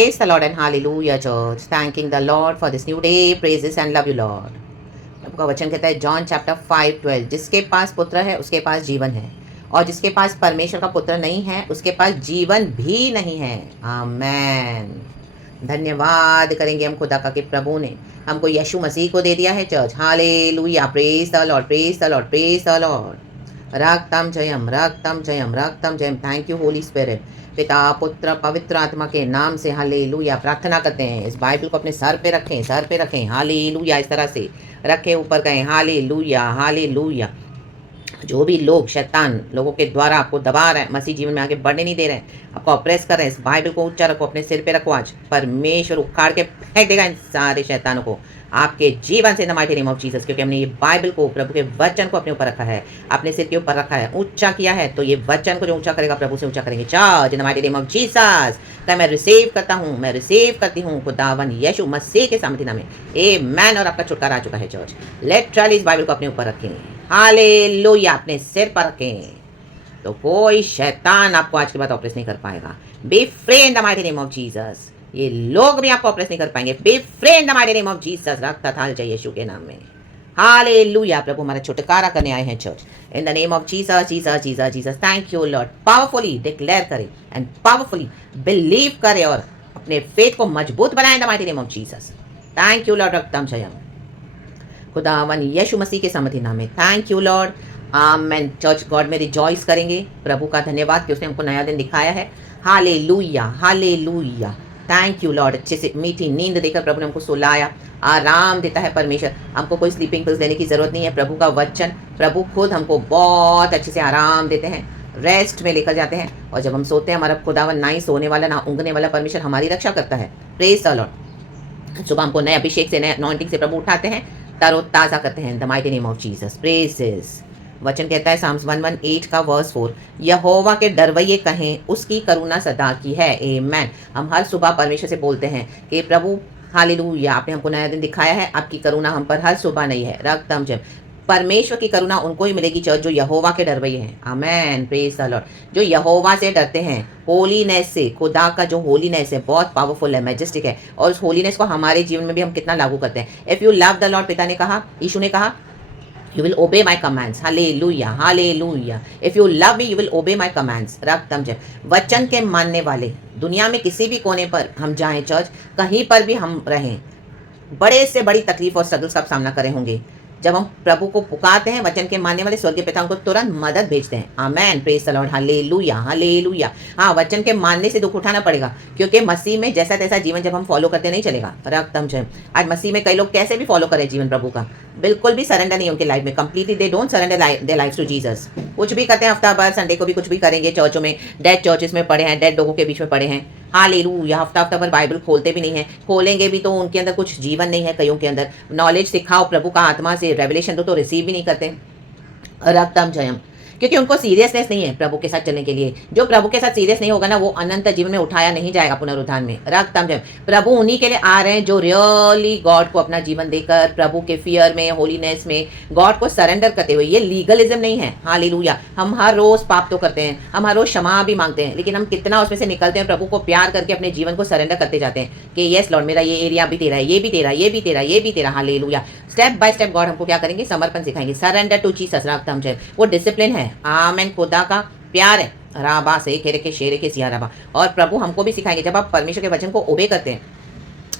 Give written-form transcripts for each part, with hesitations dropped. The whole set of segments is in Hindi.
Praise the Lord and hallelujah, church. Thanking the Lord for this new day. Praises and love you, Lord. प्रभु का वचन कहता है जॉन चैप्टर 5:12, जिसके पास पुत्र है उसके पास जीवन है, और जिसके पास परमेश्वर का पुत्र नहीं है उसके पास जीवन भी नहीं है। आमेन। धन्यवाद करेंगे हम खुदा का कि प्रभु ने हमको यीशु मसीह को दे दिया है church. Hallelujah. Praise the lord, praise the lord, praise the lord. रक्तम जयम, रक्तम जयम, रक्तम जयम। Thank you holy spirit. पिता पुत्र पवित्र आत्मा के नाम से हालेलुया प्रार्थना करते हैं। इस बाइबल को अपने सर पे रखें, सर पे रखें। हालेलुया, इस तरह से रखे, ऊपर गए। Hallelujah, hallelujah. जो भी लोग शैतान लोगों के द्वारा आपको दबा रहे हैं, मसीह जीवन में आगे बढ़ने नहीं दे रहे हैं, आपको ऑप्रेस कर रहे हैं, इस बाइबल को ऊंचा रखो, अपने सिर पे रखो। आज परमेश्वर उखाड़ के फेंक देगा इन सारे शैतानों को आपके जीवन से, इन the mighty name of Jesus. क्योंकि हमने ये बाइबल को, प्रभु के वचन को अपने ऊपर रखा है, अपने सिर के ऊपर रखा है, ऊंचा किया है, तो ये वचन को जो ऊंचा करेगा प्रभु से ऊंचा करेंगे। Charge in the mighty name of Jesus. मैं रिसीव करता हूँ, मैं रिसीव करती हूँ खुदावन यीशु मसीह के सामर्थ्य नाम में। आमेन। और आपका छुटकारा आ चुका है चर्च। लिटरली इस बाइबल को अपने ऊपर रखें। हालेलुया, अपने सिर पर रखें, तो कोई शैतान आपको आज के बाद ऑपरेट नहीं कर पाएगा। B free in the mighty name of Jesus. ये लोग भी आपको ऑपरेट नहीं कर पाएंगे। B free in the mighty name of Jesus. रक्त थाल चाहिए यीशु के नाम में। हालेलुया। प्रभु हमारा छुटकारा करने आए हैं church. In the name of Jesus, Jesus, Jesus, Jesus. Thank you lord. Powerfully declare करें एंड पावरफुली बिलीव करें और अपने फेथ को मजबूत बनाएं in the mighty name of Jesus. Thank you lord. रक्तम जयम खुदावन यीशु मसीह के सामर्थ्य नाम में। Thank you lord. Amen. Church God में रिजॉइस करेंगे। प्रभु का धन्यवाद कि उसने हमको नया दिन दिखाया है। Hallelujah, hallelujah. Thank you Lord. अच्छे से मीठी नींद देकर प्रभु ने हमको सुलाया, आराम देता है परमेश्वर। हमको कोई स्लीपिंग पिल्स देने की जरूरत नहीं है। प्रभु का वचन, प्रभु खुद हमको बहुत अच्छे से आराम देते हैं, रेस्ट में लेकर जाते हैं। और जब हम सोते हैं, हमारा खुदावन ना ही सोने वाला ना ऊँगने वाला परमेश्वर हमारी रक्षा करता है। Praise the Lord. सुबह हमको नए अभिषेक से, नए अनॉइंटिंग से प्रभु उठाते हैं, तरोताजा करते हैं। The mighty name of Jesus. Praises. वचन कहता है साम्स 118 का वर्स 4, यहोवा के डरवैये कहें उसकी करुणा सदा की है। आमेन। हम हर सुबह परमेश्वर से बोलते हैं कि प्रभु हालेलुया, आपने हमको नया दिन दिखाया है, आपकी करुणा हम पर हर सुबह नहीं है। रक्तम जब परमेश्वर की करुणा उनको ही मिलेगी चर्च जो यहोवा के डरवैये हैं। आमेन। Praise the lord. जो यहोवा से डरते हैं, होलीनेस से, खुदा का जो होलीनेस है बहुत पावरफुल है, मैजेस्टिक है, और उस होलीनेस को हमारे जीवन में भी हम कितना लागू करते हैं। If you love the Lord, पिता ने कहा, यीशु ने कहा, you will obey my commands. Hallelujah, hallelujah. If you love me, you will obey my commands. रक्तम जय। वचन के मानने वाले दुनिया में किसी भी कोने पर हम जाएं चर्च, कहीं पर भी हम रहें, बड़े से बड़ी तकलीफ और स्ट्रगल्स का सामना करे होंगे, जब हम प्रभु को पुकारते हैं, वचन के मानने वाले स्वर्गीय पिता को तुरंत मदद भेजते हैं। Amen. Praise the lord. Hallelujah, hallelujah. हाँ, वचन के मानने से दुख उठाना पड़ेगा, क्योंकि मसीह में जैसा तैसा जीवन जब हम फॉलो करते नहीं चलेगा। रक्तम जय। आज मसीह में कई लोग कैसे भी फॉलो करें जीवन प्रभु का, बिल्कुल भी सरेंडर नहीं उनके लाइफ में। Completely they don't surrender their life to Jesus. कुछ भी करते हैं, हफ्ता भर संडे को भी कुछ भी करेंगे, चर्चों में डेड चर्चेस में पड़े हैं, डेड लोगों के बीच में पड़े हैं। हालेलुया। हफ्ता हफ्ता भर बाइबल खोलते भी नहीं है, खोलेंगे भी तो उनके अंदर कुछ जीवन नहीं है। कईयों के अंदर नॉलेज सिखाओ प्रभु का आत्मा से, रेवलेशन दो तो रिसीव भी नहीं करते। रक्तम जयम। क्योंकि उनको सीरियसनेस नहीं है प्रभु के साथ चलने के लिए। जो प्रभु के साथ सीरियस नहीं होगा ना, वो अनंत जीवन में उठाया नहीं जाएगा पुनरुत्थान में। रक्तम जय। प्रभु उन्हीं के लिए आ रहे हैं जो रियली गॉड को अपना जीवन देकर, प्रभु के फियर में, होलीनेस में, गॉड को सरेंडर करते हुए। ये लीगलिज्म नहीं है। हालेलुया। हम हर रोज पाप तो करते हैं, हम हर रोज क्षमा भी मांगते हैं, लेकिन हम कितना उसमें से निकलते हैं, प्रभु को प्यार करके अपने जीवन को सरेंडर करते जाते हैं कि यस लॉर्ड, मेरा ये एरिया भी तेरा है, ये भी तेरा, ये भी तेरा, ये भी तेरा। Hallelujah. Step by step God हमको क्या करेंगे, समर्पण सिखाएंगे। Surrender to Jesus. रक्तम जय। वो डिसिप्लिन है। आमेन। खुदा का प्यार है। राबा से खेरे के शेरे के सिया राबा। और प्रभु हमको भी सिखाएंगे, जब आप परमेश्वर के वचन को ओबे करते हैं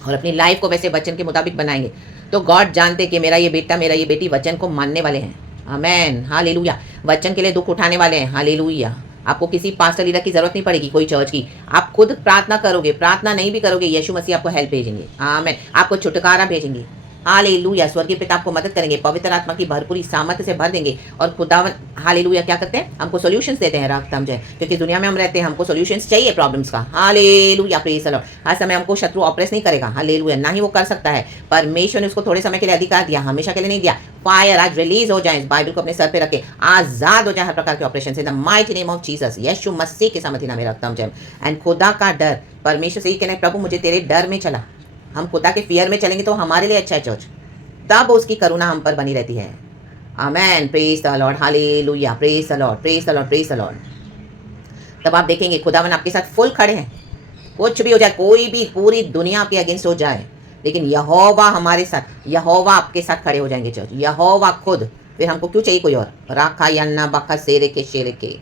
और अपनी लाइफ को वैसे वचन के मुताबिक बनाएंगे, तो गॉड जानते कि मेरा ये बेटा, मेरा ये बेटी वचन को मानने वाले हैं। आमेन। हालेलुया। वचन के लिए दुख उठाने वाले हैं। हालेलुया। आपको किसी पास्टर लीडर की जरूरत नहीं पड़ेगी, कोई चर्च की। आप खुद प्रार्थना करोगे, प्रार्थना नहीं भी करोगे, यीशु मसीह आपको हेल्प भेजेंगे। आमेन। आपको छुटकारा भेजेंगे। हालेलुया। स्वर्गीय पिता आपको मदद करेंगे, पवित्र आत्मा की भरपूरी सामर्थ्य से भर देंगे। और खुदावन हालेलुया क्या करते हैं, हमको सॉल्यूशंस देते हैं। रक्तम जय। क्योंकि दुनिया में हम रहते हैं, हमको सॉल्यूशंस चाहिए प्रॉब्लम्स का। हालेलुया। Praise the lord. हर समय हमको शत्रु ऑपरेस नहीं करेगा। हालेलुया। ना ही वो कर सकता है। परमेश्वर ने उसको थोड़े समय के लिए अधिकार दिया, हमेशा के लिए नहीं दिया। फायर आज रिलीज हो जाए, इस बाइबल को अपने सर पे रखे, आजाद हो जाए हर प्रकार के ऑपरेशन से। The mighty name of Jesus. Yeshu Masih के सामर्थ्य नाम में रक्तम जय। एंड खुदा का डर, परमेश्वर से ही कहना, प्रभु मुझे तेरे डर में चला। हम खुदा के फियर में चलेंगे तो हमारे लिए अच्छा है चर्च, तब उसकी करुणा हम पर बनी रहती है। Amen. Praise the lord. Hallelujah. Praise the lord, praise the lord, praise the lord. तब आप देखेंगे खुदावन आपके साथ फुल खड़े हैं। कुछ भी हो जाए, कोई भी पूरी दुनिया आपके अगेंस्ट हो जाए, लेकिन यहोवा हमारे साथ, यहोवा आपके साथ खड़े हो जाएंगे चर्च, यहोवा खुद। फिर हमको क्यों चाहिए कोई और? राखा यन्ना बखा शेरे के शेरे के।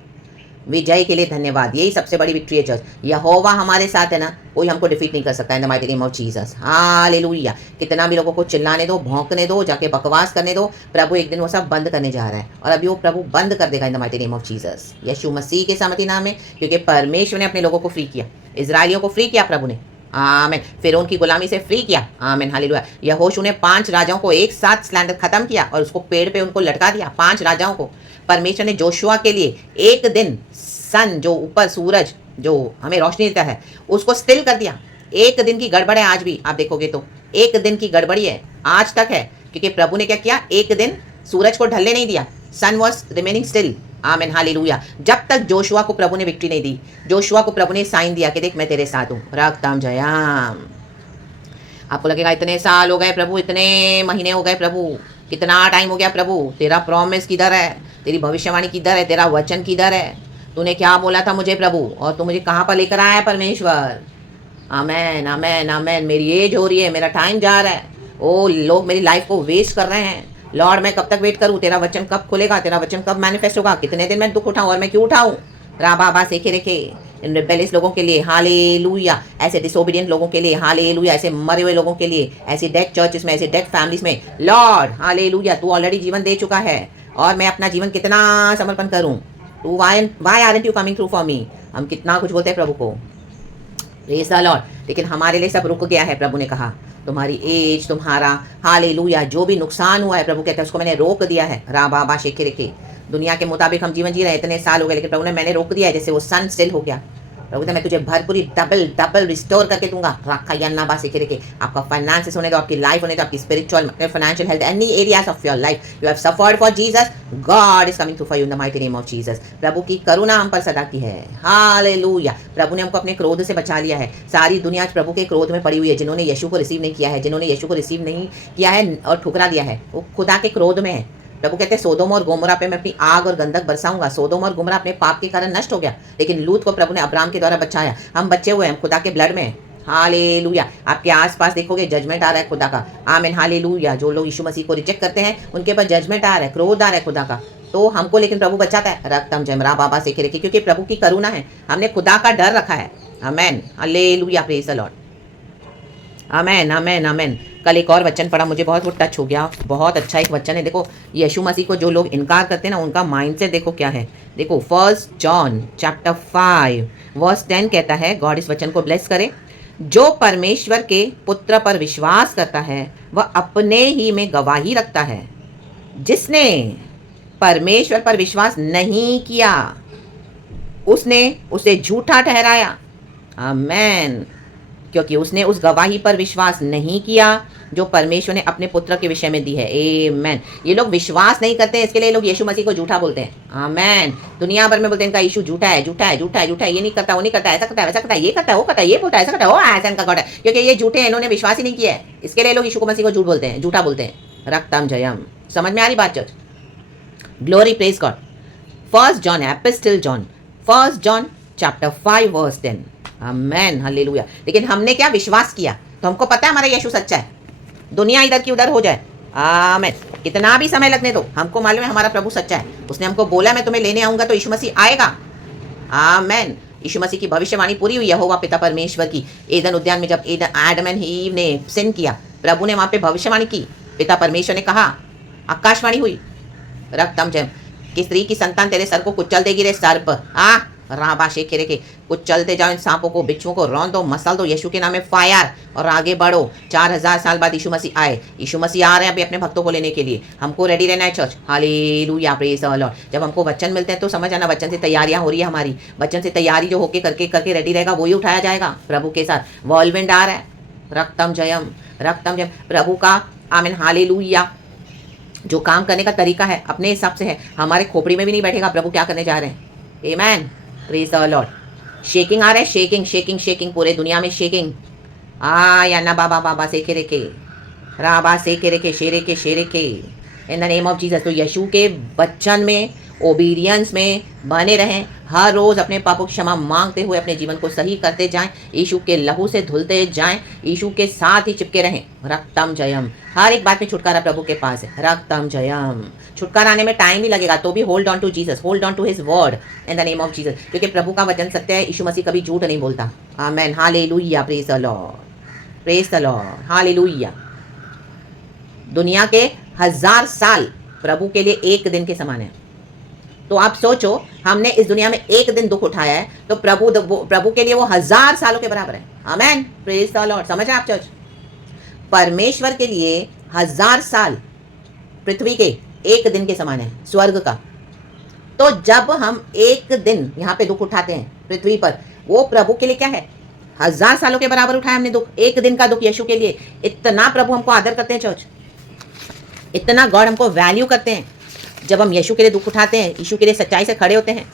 विजय के लिए धन्यवाद, यही सबसे बड़ी विक्ट्री है चर्च। यहोवा हमारे साथ है ना, कोई हमको डिफीट नहीं कर सकता। इन the mighty name of Jesus, hallelujah. कितना भी लोगों को चिल्लाने दो, भौंकने दो, जाके बकवास करने दो, प्रभु एक दिन वो सब बंद करने जा रहा है, और अभी वो प्रभु बंद कर देगा in the mighty name of Jesus, Yeshu Masih के सामर्थी नाम में। क्योंकि परमेश्वर ने अपने लोगों को फ्री किया, इजराइलियों को फ्री किया प्रभु ने, आमेन। फिरौन की गुलामी से फ्री किया, आमेन, हालेलुया। यहोशू ने 5 राजाओं को एक साथ स्लैंडर खत्म किया और उसको पेड़ पे उनको लटका दिया, 5 राजाओं को। परमेश्वर ने जोशुआ के लिए एक दिन सन, जो ऊपर सूरज जो हमें रोशनी देता है, उसको स्टिल कर दिया। एक दिन की गड़बड़ है आज भी, आप देखोगे तो एक दिन की गड़बड़ी है, आज तक है। क्योंकि प्रभु ने क्या किया, एक दिन सूरज को ढलने नहीं दिया, sun was remaining still, amen, hallelujah. जब तक जोशुआ को प्रभु ने विक्ट्री नहीं दी, जोशुआ को प्रभु ने साइन दिया कि देख मैं तेरे साथ हूँ, रक्तम जयाम। आपको लगेगा इतने साल हो गए प्रभु, इतने महीने हो गए प्रभु, कितना टाइम हो गया प्रभु, तेरा प्रॉमिस किधर है, तेरी भविष्यवाणी किधर है, तेरा वचन किधर है, तूने क्या बोला था मुझे प्रभु, और तू मुझे कहाँ पर लेकर आया है परमेश्वर। आमेन, आमेन, आमेन। मेरी एज हो रही है, मेरा टाइम जा रहा है, ओ लोग मेरी लाइफ को वेस्ट कर रहे हैं, लॉर्ड मैं कब तक वेट करूँ, तेरा वचन कब खुलेगा, तेरा वचन कब मैनिफेस्ट होगा, कितने दिन मैं दुख उठाऊँ, और मैं क्यों उठाऊँ। राबा सेखे रेखे, इन रिबेलियस लोगों के लिए हालेलुया, ऐसे डिसोबीडियंट लोगों के लिए हालेलुया, ऐसे मरे हुए लोगों के लिए, ऐसी डेड चर्चेस में, ऐसे डेड फैमिलीज में, लॉर्ड हालेलुया, तू ऑलरेडी जीवन दे चुका है, और मैं अपना जीवन कितना समर्पण करूं, तू why aren't you coming through for me. हम कितना कुछ बोलते हैं प्रभु को, प्रेज़ द लॉर्ड, लेकिन हमारे लिए सब रुक गया है। प्रभु ने कहा तुम्हारी एज, तुम्हारा हालेलुया जो भी नुकसान हुआ है, प्रभु कहते हैं उसको मैंने रोक दिया है। राबा शेखे रेखे, दुनिया के मुताबिक हम जीवन जी रहे हैं, इतने साल हो गए, लेकिन प्रभु ने मैंने रोक दिया है, जैसे वो सन स्टिल हो गया। प्रभु ने मैं तुझे भरपूरी डबल डबल रिस्टोर करके दूंगा। राखा यन्ना बा सेखे रेखे, आपका फाइनेंसेस होने दो, आपकी लाइफ होने दो, आपकी spiritual financial health, any areas of your life you have suffered for Jesus, God is coming through for you in the mighty name of Jesus. प्रभु की करुणा हम पर सदा की है, हालेलुया। प्रभु ने हमको अपने क्रोध से बचा लिया है। सारी दुनिया आज प्रभु के क्रोध में पड़ी हुई है, जिन्होंने यीशु को रिसीव नहीं किया है, जिन्होंने यीशु को रिसीव नहीं किया है और ठुकरा दिया है, वो खुदा के क्रोध में है। प्रभु कहते हैं सोदोम और गोमोरा पे मैं अपनी आग और गंधक बरसाऊंगा। सोदोम और गोमोरा अपने पाप के कारण नष्ट हो गया, लेकिन लूत को प्रभु ने अब्राम के द्वारा बचाया। हम बचे हुए हैं, हम खुदा के ब्लड में, हालेलुया। आपके आसपास देखोगे जजमेंट आ रहा है खुदा का, आमीन, हालेलुया। जो लोग यीशु मसीह को रिजेक्ट करते हैं उनके पास जजमेंट आ रहा है, क्रोध आ रहा है खुदा का, तो हमको लेकिन प्रभु बचाता है। रक्तम जमरा बाबा से रखिए, क्योंकि प्रभु की करुणा है, हमने खुदा का डर रखा है। आमेन, हालेलुया, प्रेज़ द लॉर्ड, आमेन, आमेन, आमेन। कल एक और वचन पढ़ा, मुझे बहुत वो टच हो गया, बहुत अच्छा एक वचन है। देखो यीशु मसीह को जो लोग इनकार करते हैं ना, उनका माइंडसेट देखो क्या है। देखो 1 जॉन चैप्टर 5 वर्स 10 कहता है, गॉड इस वचन को ब्लेस करे, जो परमेश्वर के पुत्र पर विश्वास करता है वह अपने ही में गवाही रखता है, जिसने परमेश्वर पर विश्वास नहीं किया उसने उसे झूठा ठहराया, आमेन, क्योंकि उसने उस गवाही पर विश्वास नहीं किया जो परमेश्वर ने अपने पुत्र के विषय में दी है। आमेन। ये लोग विश्वास नहीं करते, इसके लिए लोग यीशु मसीह को झूठा बोलते हैं। आमेन। दुनिया भर में बोलते हैं इनका यीशु झूठा है, झूठा है, झूठा है, झूठा है, ये नहीं करता, वो नहीं करता, ऐसा करता है, वैसा करता है, ये करता है, वो करता है, ये बोलता है, ऐसा करता है, वो ऐसा इनका गॉड है, क्योंकि ये झूठे हैं, इन्होंने विश्वास ही नहीं किया है, इसके लिए लोग यीशु मसीह को झूठ बोलते हैं, झूठा बोलते हैं। रक्तम जयम, समझ में आ रही बात church? Glory, praise God. 1 John, epistle John, 1 John chapter 5 verse 10, amen, hallelujah. लेकिन हमने क्या विश्वास किया, तो हमको पता है हमारा यीशु सच्चा है, दुनिया इधर की उधर हो जाए, आमेन, कितना भी समय लगने दो, हमको मालूम है हमारा प्रभु सच्चा है। उसने हमको बोला मैं तुम्हें लेने आऊंगा, तो यीशु मसीह आएगा, आमेन। यीशु मसीह की भविष्यवाणी पूरी हुई यहोवा पिता परमेश्वर की। एदन उद्यान में जब एडम एंड ईव ने सिन किया, प्रभु ने वहां पे भविष्यवाणी की, पिता परमेश्वर ने कहा, आकाशवाणी हुई, रक्तम जय, कि स्त्री की संतान तेरे सर को कुचल देगी रे सर्प, राबा शेखे रेखे, कुछ चलते जाओ इन सांपों को, बिच्छुओं को, रौंद दो, मसल दो, यीशु के नाम में फायर, और आगे बढ़ो। 4000 साल बाद यीशु मसीह आए, यीशु मसीह आ रहे हैं अभी अपने भक्तों को लेने के लिए, हमको रेडी रहना है church, hallelujah, praise the Lord. जब हमको वचन मिलते हैं तो समझ आना, वचन से तैयारियां हो रही है हमारी, वचन से तैयारी जो होके करके करके रेडी रहेगा वही उठाया जाएगा प्रभु के साथ। वॉलविंड आ रहा है, रक्तम जयम, रक्तम जयम, प्रभु का, आमीन, हालेलुया। जो काम करने का तरीका है अपने हिसाब से है, हमारे खोपड़ी में भी नहीं बैठेगा प्रभु क्या करने जा रहे हैं। आमेन, प्रेज़ द लॉर्ड। शेकिंग आ रहा है, शेकिंग, शेकिंग, शेकिंग, पूरे दुनिया में शेकिंग। या ना बाबा बाबा सेखे रेखे, राबा सेखे रेखे, शेरे के शेरे के, इन द नेम ऑफ जीसस। तो यीशु के वचन में ओबीडियंस में बने रहें, हर रोज़ अपने पापों की क्षमा मांगते हुए अपने जीवन को सही करते जाएं, यीशु के लहू से धुलते जाएं, यीशु के साथ ही चिपके रहें। रक्तम जयम, हर एक बात में छुटकारा प्रभु के पास है। रक्तम जयम, छुटकारा आने में टाइम भी लगेगा तो भी hold on to Jesus, hold on to his word in the name of Jesus, क्योंकि प्रभु का वचन सत्य है। यीशु मसीह कभी झूठ नहीं बोलता। Amen, hallelujah, praise the lord, praise the lord, hallelujah. दुनिया के 1000 साल प्रभु के लिए एक दिन के समान है। तो आप सोचो, हमने इस दुनिया में एक दिन दुख उठाया है तो प्रभु के लिए वो 1000 सालों के बराबर है। Amen, praise the Lord. समझ आप चर्च? परमेश्वर के लिए 1000 साल पृथ्वी के एक दिन के समान है, स्वर्ग का। तो जब हम एक दिन यहाँ पे दुख उठाते हैं पृथ्वी पर, वो प्रभु के लिए क्या है? 1000 सालों के बराबर उठाया हमने दुख, एक दिन का दुख यीशु के लिए। इतना प्रभु हमको आदर करते हैं चर्च, इतना गॉड हमको वैल्यू करते हैं। जब हम यीशु के लिए दुख उठाते हैं, यीशु के लिए सच्चाई से खड़े होते हैं,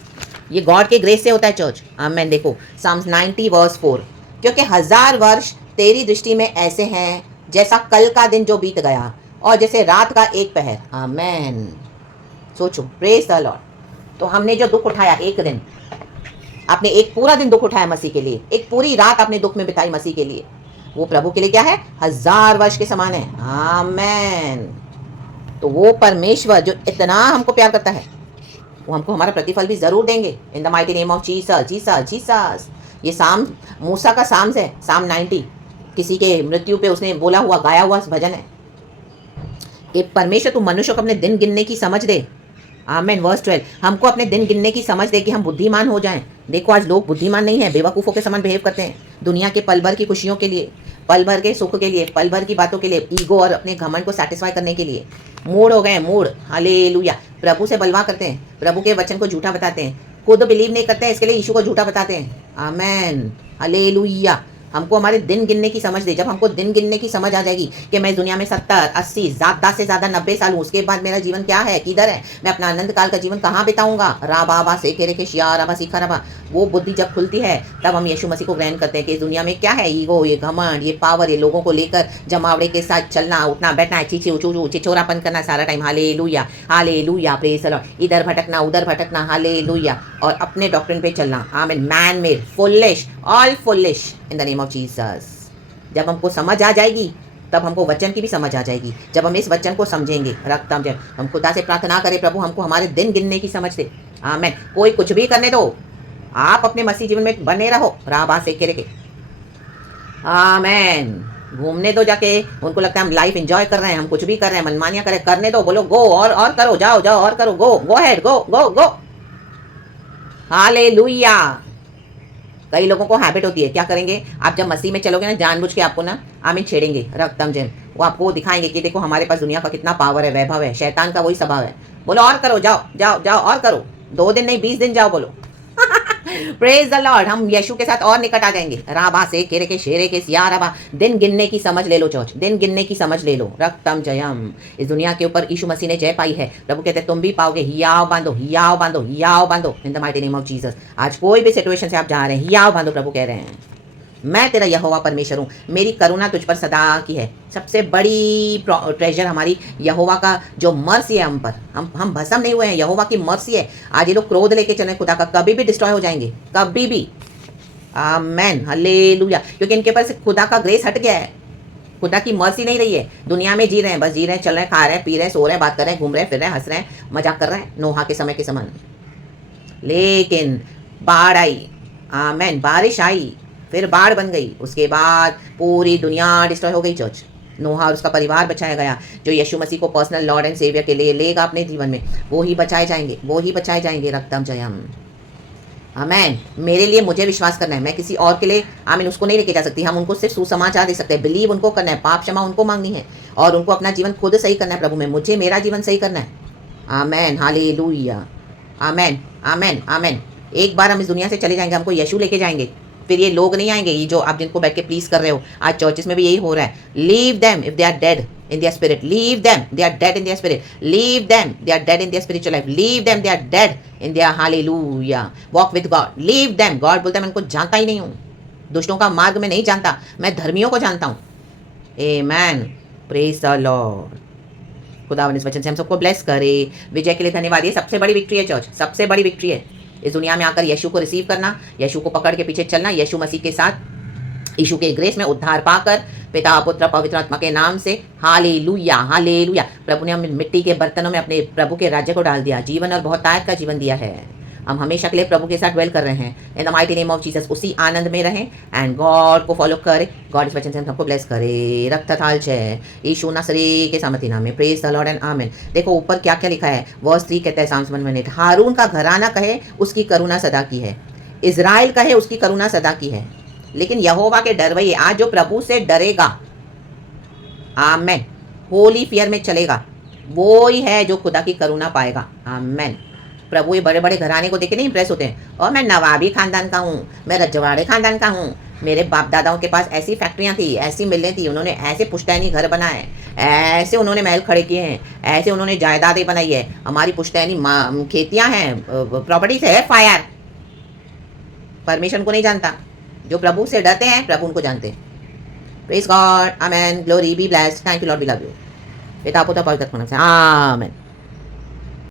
ये गॉड के ग्रेस से होता है चर्च। आमेन। देखो साम्स 90 वर्स 4, क्योंकि 1000 वर्ष तेरी दृष्टि में ऐसे हैं जैसा कल का दिन जो बीत गया और जैसे रात का एक पहर। आमेन। सोचो, प्रेज द लॉर्ड। तो हमने जो दुख उठाया एक दिन, आपने एक पूरा दिन दुख उठाया मसीह के लिए, एक पूरी रात आपने दुख में बिताई मसीह के लिए, वो प्रभु के लिए क्या है? 1000 वर्ष के समान है। आमेन। तो वो परमेश्वर जो इतना हमको प्यार करता है, वो हमको हमारा प्रतिफल भी जरूर देंगे इन the mighty name of Jesus, Jesus, Jesus. ये साम मूसा का साम्स है, साम 90, किसी के मृत्यु पे उसने बोला हुआ, गाया हुआ भजन है कि परमेश्वर तू मनुष्य को अपने दिन गिनने की समझ दे। आमेन। वर्स 12, हमको अपने दिन गिनने की समझ दे कि हम बुद्धिमान हो जाएं। देखो आज लोग बुद्धिमान नहीं है, बेवकूफ़ों के समान बिहेव करते हैं, दुनिया के पल भर की खुशियों के लिए, पल भर के सुख के लिए, पल भर की बातों के लिए, ईगो और अपने घमंड को सेटिस्फाई करने के लिए मूड हो गए, मूड। हालेलुया। प्रभु से बलवा करते हैं, प्रभु के वचन को झूठा बताते हैं, खुद बिलीव नहीं करते हैं, इसके लिए यीशु को झूठा बताते हैं। आमेन, हालेलुया। हमको हमारे दिन गिनने की समझ दे। जब हमको दिन गिनने की समझ आ जाएगी कि मैं इस दुनिया में 70, 80, ज़्यादा से ज़्यादा 90 साल हूँ, उसके बाद मेरा जीवन क्या है, किधर है, मैं अपना आनंद काल का जीवन कहाँ बिताऊंगा, रा बाबा से के रे के शिया राबा सीखा रबा, वो बुद्धि जब खुलती है तब हम यीशु मसीह को ग्रहण करते हैं कि इस दुनिया में क्या है, ईगो, ये घमंड, ये पावर, ये लोगों को लेकर जमावड़े के साथ चलना, उठना बैठना, चीची उचू चिचोरापन करना सारा time. Hallelujah, hallelujah, praise the Lord. इधर भटकना, उधर भटकना, हालेलुया, और अपने डॉक्ट्रिन पे चलना। आमीन। Man made, foolish, all foolish in the name of Jesus. जब हमको समझ आ जाएगी तब हमको वचन की भी समझ आ जाएगी। जब हम इस वचन को समझेंगे, रखता हम खुदा से प्रार्थना करें, प्रभु हमको हमारे दिन गिनने की समझ दे। आमीन। कोई कुछ भी करने दो, आप अपने मसीह जीवन में बने रहो, राबा से के। आमीन। घूमने दो जाके, उनको लगता है हम लाइफ एंजॉय कर रहे हैं, हम कुछ भी कर रहे हैं, मनमानियां करें, करने दो, बोलो गो और करो, जाओ जाओ और करो, गो गो हेड, गो गो गो। हालेलुया। कई लोगों को हैबिट होती है, क्या करेंगे, आप जब मसीह में चलोगे ना, जानबूझ के आपको ना आमीन छेड़ेंगे, रक्तम जैन, वो आपको दिखाएंगे कि देखो हमारे पास दुनिया का कितना पावर है, वैभव है। शैतान का वही स्वभाव है, बोलो और करो, जाओ जाओ जाओ और करो, 2 दिन नहीं 20 दिन जाओ, बोलो। Praise the Lord. हम यीशु के साथ और निकट आ जाएंगे। राबा से केरे के शेरे के सिया राबा। दिन गिनने की समझ ले लो चर्च, दिन गिनने की समझ ले लो। रक्तम जयम। इस दुनिया के ऊपर यीशु मसीह ने जय पाई है। प्रभु कहते हैं तुम भी पाओगे। हियाव बांधो, हियाव बांधो, हियाव बांधो in the mighty name of Jesus. आज कोई भी सिचुएशन से आप जा रहे हैं, हियाव बांधो। प्रभु कह रहे हैं मैं तेरा यहोवा परमेश्वर हूँ, मेरी करुणा तुझ पर सदा की है। सबसे बड़ी ट्रेजर हमारी यहोवा का जो मर्सी है हम पर, हम भस्म नहीं हुए हैं, यहोवा की मर्सी है। आज ये लोग क्रोध लेके चले खुदा का, कभी भी डिस्ट्रॉय हो जाएंगे, कभी भी। आमेन, हालेलुया। क्योंकि इनके पास खुदा का ग्रेस हट गया है, खुदा की मर्सी नहीं रही है। दुनिया में जी रहे हैं, बस जी रहे हैं, चल रहे हैं, खा रहे हैं, पी रहे हैं, सो रहे हैं, बात कर रहे हैं, घूम रहे हैं, फिर रहे हैं, हंस रहे हैं, मजाक कर रहे हैं, नोहा के समय के समान। लेकिन बाढ़ आई, आमेन, बारिश आई, फिर बाढ़ बन गई, उसके बाद पूरी दुनिया डिस्ट्रॉय हो गई चर्च। नोहा और उसका परिवार बचाया गया। जो यीशु मसीह को पर्सनल लॉर्ड एंड सेवियर के लिए लेगा अपने जीवन में, वो ही बचाए जाएंगे, वो ही बचाए जाएंगे। रक्तम जयम। आमेन। मेरे लिए मुझे विश्वास करना है, मैं किसी और के लिए आमीन उसको नहीं लेके जा सकती। हम उनको सिर्फ सुसमाचार दे सकते हैं, बिलीव उनको करना है, पाप क्षमा उनको मांगनी है और उनको अपना जीवन खुद सही करना है। प्रभु में मुझे मेरा जीवन सही करना है। आमेन, हालेलुया, आमेन, आमेन, आमेन। एक बार हम इस दुनिया से चले जाएंगे, हमको यीशु लेके जाएंगे, फिर ये लोग नहीं आएंगे, ये जो आप जिनको बैठ के प्लीज कर रहे हो। आज चर्चेस में भी यही हो रहा है। Leave them if they are dead in their spirit, leave them, they are dead in their spirit, leave them, they are dead in their spiritual life, leave them, they are dead in their hallelujah walk with God, leave them। God बोलता है मैं इनको जानता ही नहीं हूँ, दुष्टों का मार्ग में नहीं जानता, मैं धर्मियों को जानता हूँ। Amen, praise the Lord। खुदावन इस वचन से हम सबको ब्लेस करे। विजय के लिए धन्यवाद। ये सबसे बड़ी विक्ट्री है चर्च, सबसे बड़ी विक्ट्री है इस दुनिया में आकर यीशु को रिसीव करना, यीशु को पकड़ के पीछे चलना, यीशु मसीह के साथ यीशु के ग्रेस में उद्धार पाकर पिता पुत्र पवित्र आत्मा के नाम से। Hallelujah hallelujah. प्रभु ने हमें मिट्टी के बर्तनों में अपने प्रभु के राज्य को डाल दिया, जीवन और बहुतायत का जीवन दिया है। हम हमेशा के लिए प्रभु के साथ ड्वेल कर रहे हैं। इन the mighty name of Jesus उसी आनंद में रहें एंड गॉड को फॉलो करें। गॉड इस वचन से हम सबको ब्लेस करे। रक्त थाल छे यीशु नासरी के सामर्थी नाम में। प्रेज द लॉर्ड एंड आमेन। देखो ऊपर क्या क्या लिखा है। वर्स 3 कहता है Psalms 118, हारून का घराना कहे उसकी करुणा सदा की है, इज़राइल कहे उसकी करुणा सदा की है। लेकिन यहोवा के डरवइये, आज जो प्रभु से डरेगा, आमेन, होली फियर में चलेगा, वो ही है जो खुदा की करुणा पाएगा। आमेन। प्रभु ये बड़े बड़े घराने को देख के नहीं इंप्रेस होते हैं, और मैं नवाबी खानदान का हूँ, मैं रजवाड़े खानदान का हूँ, मेरे बाप दादाओं के पास ऐसी फैक्ट्रियाँ थी, ऐसी मिलें थी, उन्होंने ऐसे पुश्तैनी घर बनाए, ऐसे उन्होंने महल खड़े किए हैं, ऐसे उन्होंने जायदादें बनाई है, हमारी पुश्तैनी खेतियाँ हैं, प्रॉपर्टीज है। फायर परमिशन को नहीं जानता। जो प्रभु से डरते हैं प्रभु उनको जानते हैं। Praise God, amen, glory, be blessed, thank you Lord, we love you. पिता पुत्र पवित्र आत्मा से, आमेन।